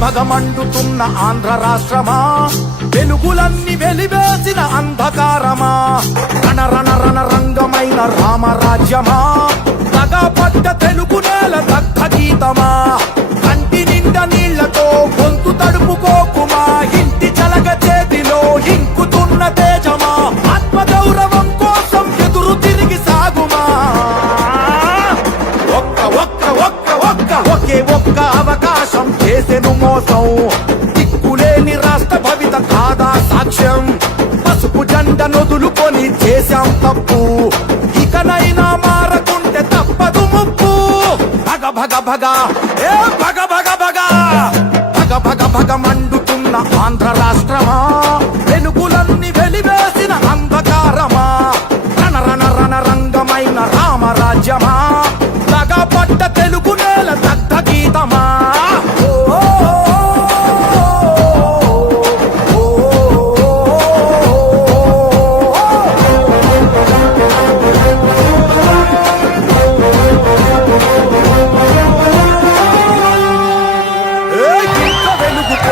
భగమండుతున్న ఆంధ్ర రాష్ట్రమా? వెలుగులన్నీ వెలివేసిన అంధకారమా? రణ రణ రణ రంగమైన రామరాజ్యమా? తగపడ్డ తెలుగు నేల దగ్ధ గీతమా? కోసం దిక్కులేని రాష్ట్ర భవిత కాదా సాక్ష్యం. పసుపు జెండ నొదులుకొని చేశాం తప్పు. ఇకనైనా మారకుంటే తప్పదు ముప్పు. భగ భగ భగ. ఏ భగ భగ భగ. భగ భగ భగ మండుతున్న ఆంధ్ర రాష్ట్రమా? వెలుగులన్నీ వెలివేసిన అంధకారమా? రణ రణ రణ రంగమైన రామరాజ్యమా?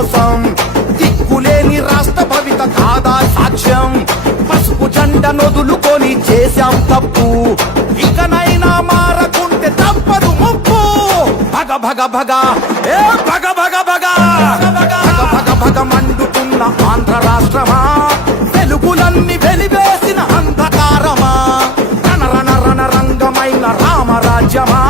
మోసం దిక్కులేని రాష్ట్ర భవిత కాదా సాక్ష్యం? పసుపు జండ నొదులుకొని చేశాం తప్పు. ఇకనైనా మారకుంటే తప్పదు ముప్పు. భగ భగ భగ. ఏ భగ భగ భగ. భగ భగ భగ మండుతున్న ఆంధ్ర రాష్ట్రమా? వెలుగులన్నీ వెలివేసిన అంధకారమా? రణ రణ రణ రంగమైన రామరాజ్యమా?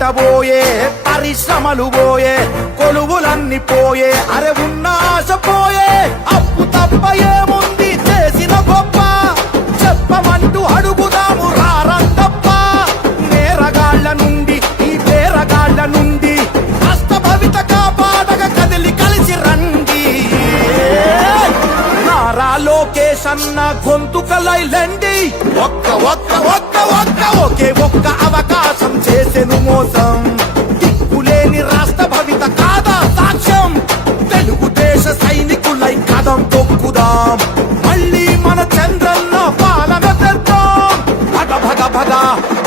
పంట పోయే పరిశ్రమలు పోయే కొలువులన్నీ పోయే అరే ఉన్న ఆశ పోయే అప్పు తప్ప ఏముంది? చేసిన గొప్ప చెప్పమంటూ అడుగుదాము రారంతప్ప నేరగాళ్ళ నుండి ఈ పేరగాళ్ళ నుండి కష్ట భవిత కాపాడగ కదిలి కలిసి రండి. నారా లోకేష్ అన్న గొంతుకలైలండి ఒక్క ఒక్క ఒక్క ఒక్క ఒకే భగ భగ